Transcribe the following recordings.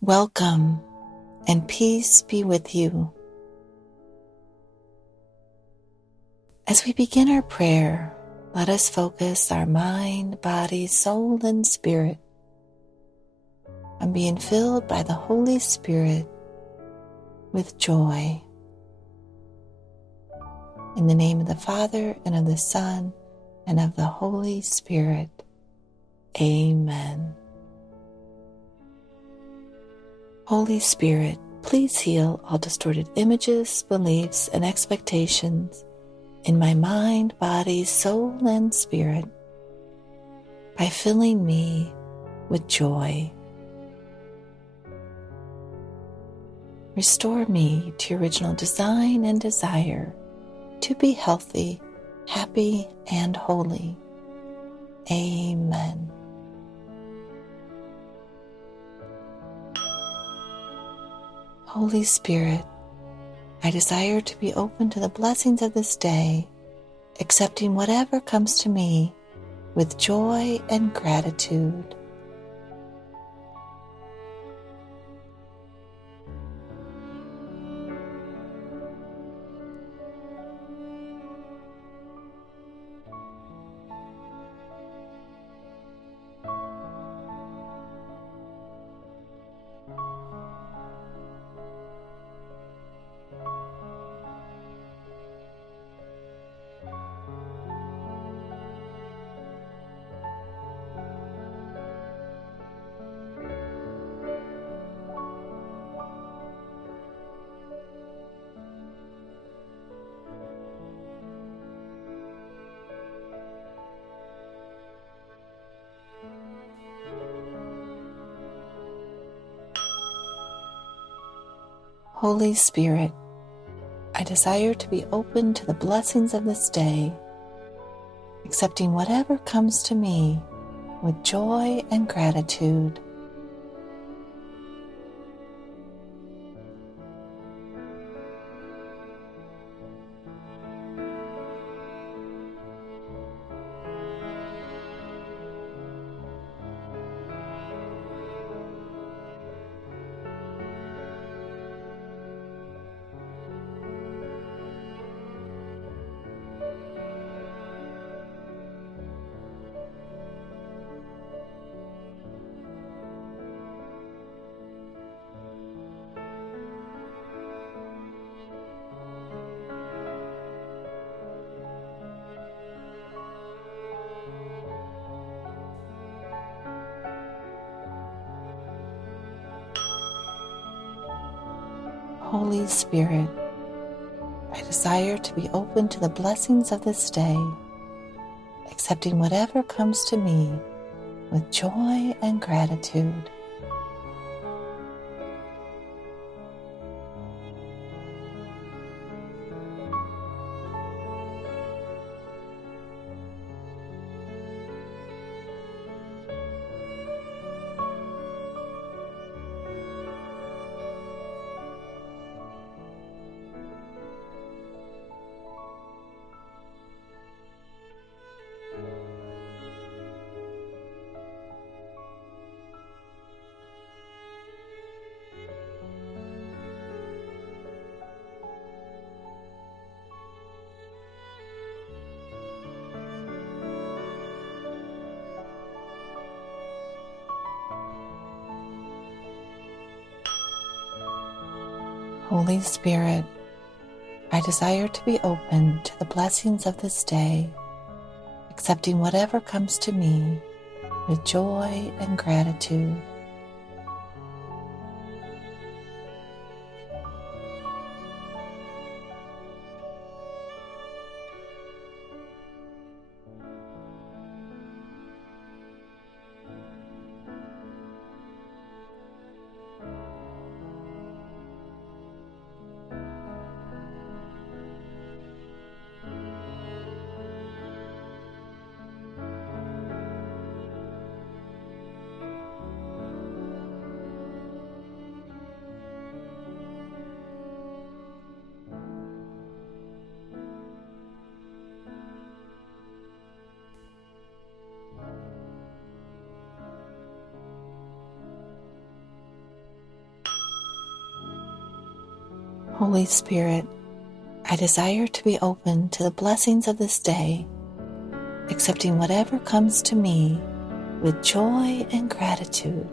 Welcome, and peace be with you. As we begin our prayer, let us focus our mind, body, soul, and spirit on being filled by the Holy Spirit with joy. In the name of the Father, and of the Son, and of the Holy Spirit. Amen. Holy Spirit, please heal all distorted images, beliefs, and expectations in my mind, body, soul, and spirit by filling me with joy. Restore me to your original design and desire to be healthy, happy, and holy. Amen. Holy Spirit, I desire to be open to the blessings of this day, accepting whatever comes to me with joy and gratitude. Holy Spirit, I desire to be open to the blessings of this day, accepting whatever comes to me with joy and gratitude. Holy Spirit, I desire to be open to the blessings of this day, accepting whatever comes to me with joy and gratitude. Holy Spirit, I desire to be open to the blessings of this day, accepting whatever comes to me with joy and gratitude. Holy Spirit, I desire to be open to the blessings of this day, accepting whatever comes to me with joy and gratitude.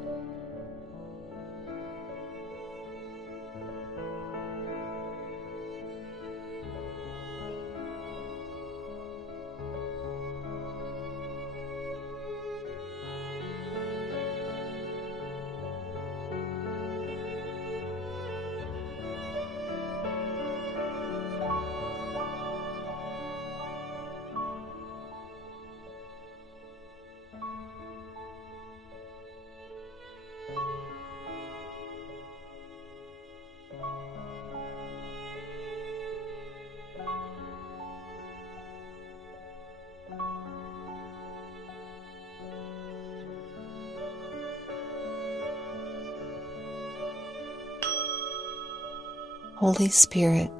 Holy Spirit,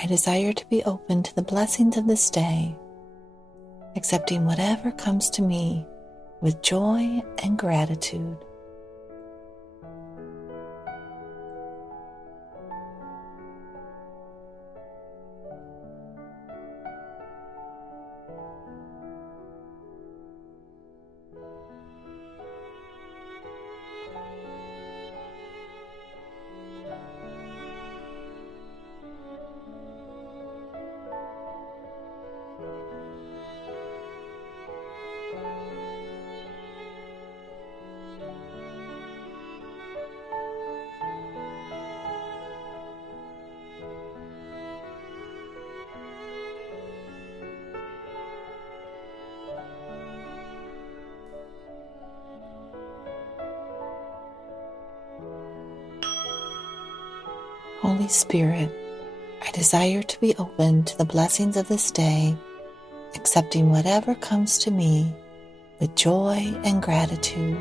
I desire to be open to the blessings of this day, accepting whatever comes to me with joy and gratitude. Holy Spirit, I desire to be open to the blessings of this day, accepting whatever comes to me with joy and gratitude.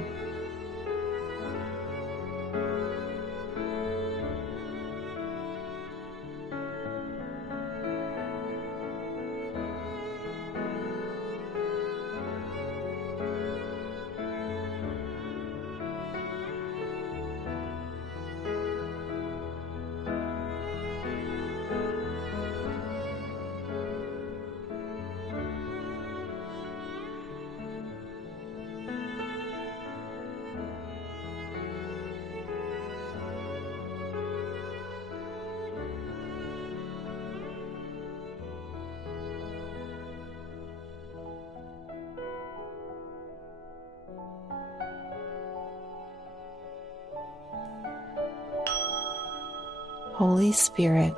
Holy Spirit,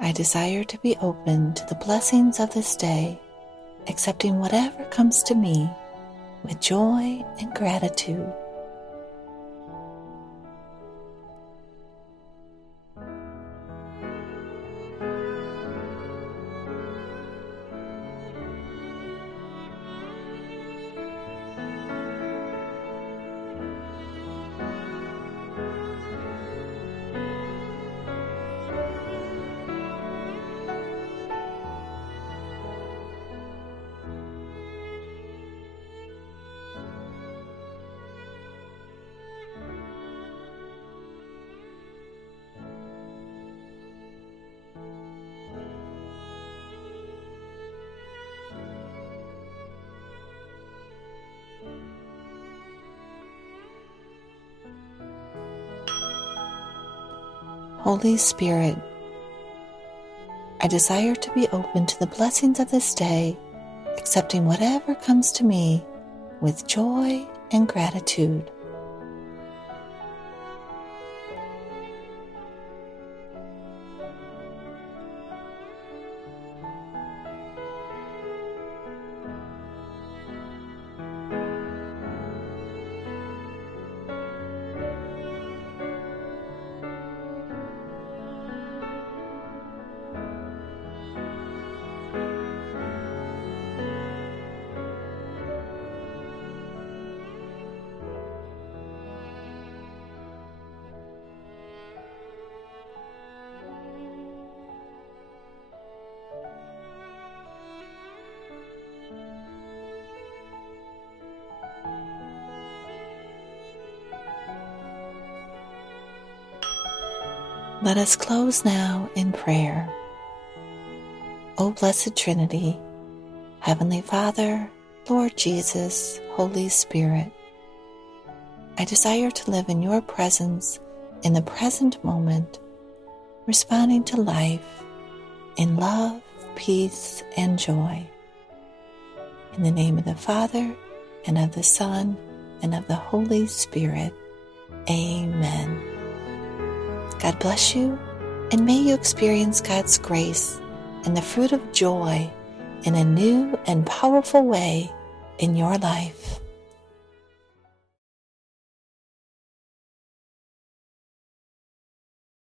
I desire to be open to the blessings of this day, accepting whatever comes to me with joy and gratitude. Holy Spirit, I desire to be open to the blessings of this day, accepting whatever comes to me with joy and gratitude. Let us close now in prayer. O Blessed Trinity, Heavenly Father, Lord Jesus, Holy Spirit, I desire to live in your presence in the present moment, responding to life in love, peace, and joy. In the name of the Father, and of the Son, and of the Holy Spirit. Amen. God bless you, and may you experience God's grace and the fruit of joy in a new and powerful way in your life.